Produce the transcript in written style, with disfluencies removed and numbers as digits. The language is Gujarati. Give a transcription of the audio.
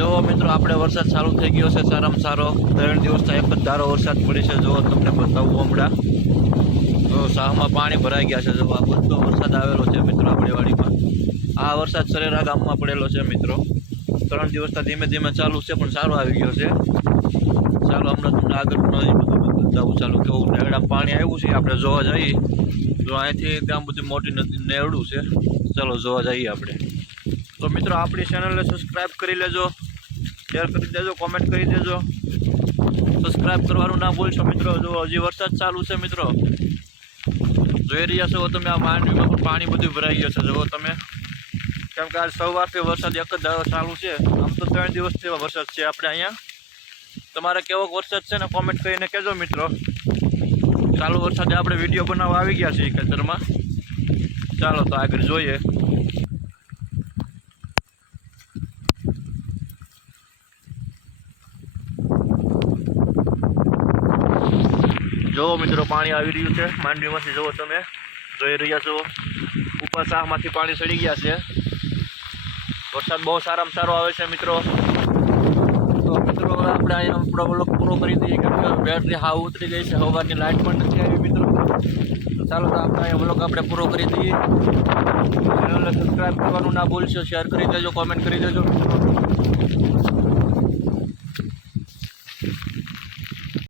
જો મિત્રો આપણે વરસાદ ચાલુ થઈ ગયો છે સારામાં સારો 3 દિવસથી એક જ ધારો વરસાદ પડી છે। જો તમને બતાવું હમણાં તો શાહમાં પાણી ભરાઈ ગયા છે। જો આ બધો વરસાદ આવેલો છે મિત્રો આપણી વાડીમાં। આ વરસાદ સરેરા ગામમાં પડેલો છે મિત્રો। 3 દિવસથી ધીમે ધીમે ચાલુ છે પણ સારો આવી ગયો છે। ચાલો હમણાં તમને આગળ બતાવું ચાલુ કેવું નેવડા પાણી આવ્યું છે આપણે જોવા જઈએ। જો અહીંથી ત્યાં બધી મોટી નદી નેવડું છે। ચાલો જોવા જઈએ આપણે। તો મિત્રો આપણી ચેનલને સબસ્ક્રાઈબ કરી લેજો, શેર કરી દેજો, કોમેન્ટ કરી દેજો। સબસ્ક્રાઈબ કરવાનું ના ભૂલશો મિત્રો। જો હજી વરસાદ ચાલુ છે મિત્રો, જોઈ રહ્યા છો તમે આ માંડવીમાં પણ પાણી બધું ભરાઈ ગયું છે। જુઓ તમે, કેમ કે આજ સવારથી વરસાદ એક જ ધારો ચાલુ છે। આમ તો 3 દિવસથી વરસાદ છે આપણે અહીંયા। તમારે કેવો વરસાદ છે ને કોમેન્ટ કરીને કહેજો મિત્રો। ચાલુ વરસાદે આપણે વિડીયો બનાવવા આવી ગયા છીએ ખેતરમાં। ચાલો તો આગળ જોઈએ। જો મિત્રો પાણી આવી રહ્યું છે માંડવીમાંથી। જુઓ તમે જોઈ રહ્યા છો ઉપર શાહમાંથી પાણી ચડી ગયા છે। વરસાદ બહુ સારામાં સારો આવે છે મિત્રો। તો મિત્રો આપણે અહીંયા આપણો વ્લોગ પૂરો કરી દઈએ, કેમ કે બેટરી હાવ ઉતરી ગઈ છે, સવારની લાઇટ પણ નથી આવી મિત્રો। તો ચાલો તો આપણે અહીંયા વ્લોગ આપણે પૂરો કરી દઈએ। ચેનલને સબસ્ક્રાઈબ કરવાનું ના ભૂલશો, શેર કરી દેજો, કોમેન્ટ કરી દેજો મિત્રો।